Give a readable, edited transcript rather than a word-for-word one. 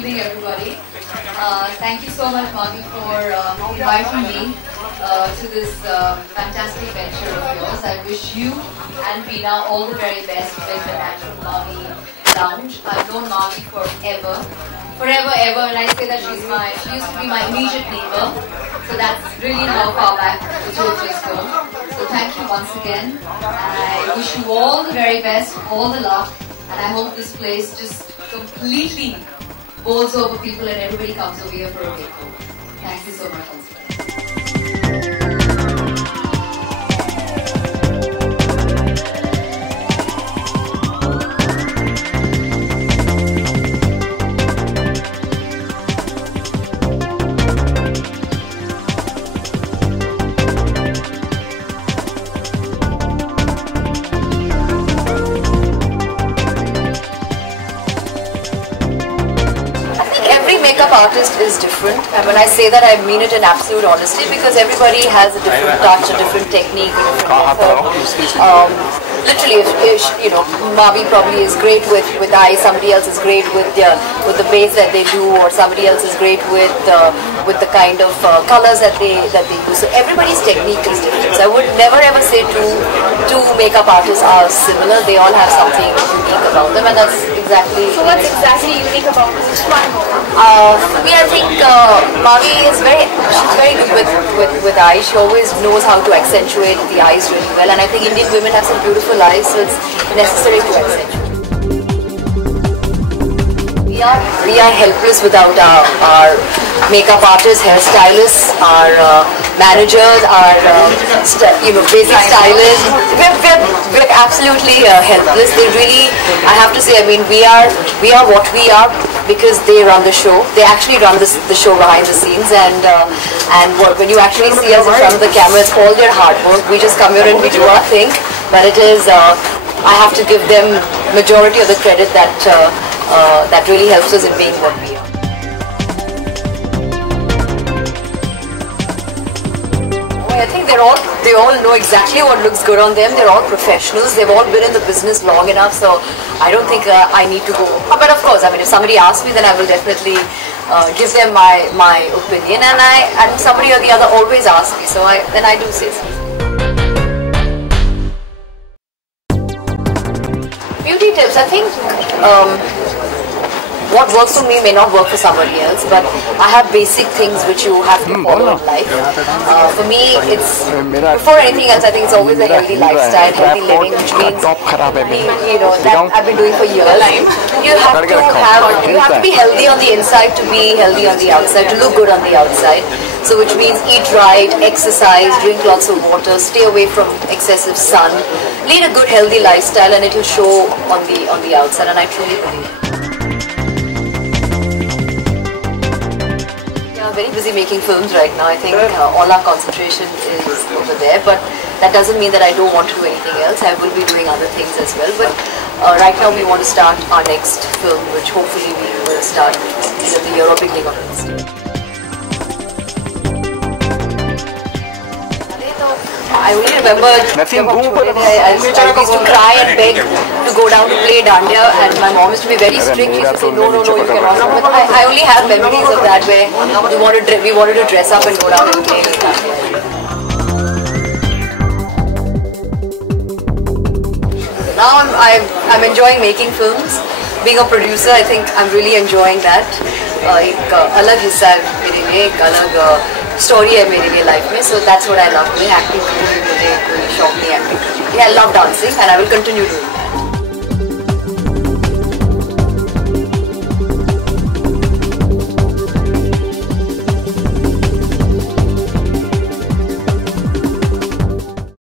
evening, everybody. Thank you so much, Maggie, for inviting me to this fantastic venture of yours. I wish you and Veena all the very best with the Natural Maggie Lounge. I've known Maggie forever, ever. And I say that she used to be my immediate neighbor. So that's really how far back the two of us go. So thank you once again. I wish you all the very best, all the luck, and I hope this place just completely bowls over people and everybody comes over here for a takeover. Thank you so much once again. Makeup artist is different, and when I say that, I mean it in absolute honesty, because everybody has a different touch, a different technique, a different method. Literally, you know, Mavi probably is great with eyes, somebody else is great with the base that they do, or somebody else is great with the kind of colors that they do. So everybody's technique is different. So I would never ever say two makeup artists are similar. They all have something unique about them, and that's exactly. So what's exactly unique about each one? For me, I think Mavi is she's very good with eyes. She always knows how to accentuate the eyes really well, and I think Indian women have some beautiful eyes, so it's necessary to accentuate. We are helpless without our makeup artists, hairstylists, our managers, our basic stylists. We're absolutely helpless. They really, I have to say, I mean, we are what we are because they run the show. They actually run the show behind the scenes, and when you actually see us in front of the camera, it's all their hard work. We just come here and we do our thing, but it is. I have to give them majority of the credit that really helps us in being what we are. I think they all know exactly what looks good on them. They're all professionals. They've all been in the business long enough, so I don't think I need to go. But of course, I mean, if somebody asks me, then I will definitely give them my opinion. And somebody or the other always asks me, so then I do say so. Beauty tips, I think. What works for me may not work for somebody else, but I have basic things which you have to follow in life. For me, it's before anything else, I think it's always a healthy lifestyle, healthy living, which means that I've been doing for years. You have to be healthy on the inside to be healthy on the outside, to look good on the outside. So which means eat right, exercise, drink lots of water, stay away from excessive sun, lead a good healthy lifestyle, and it will show on the outside, and I truly believe it. Very busy making films right now. I think all our concentration is over there, but that doesn't mean that I don't want to do anything else. I will be doing other things as well, but right now we want to start our next film, which hopefully we will start end of the year or beginning of next year. I only remember I used to cry and beg to go down to play Dandiya, and my mom used to be very strict. She used to say, no, you cannot. But I only have memories of that where we wanted to dress up and go down and play Dandiya. Now I'm enjoying making films. Being a producer, I think I'm really enjoying that. एक अलग हिस्सा है मेरे लिए, एक अलग story है मेरे लिए life में. So that's what I love doing. Acting मुझे कोई शौक नहीं acting. Yeah, I love dancing and I will continue doing it.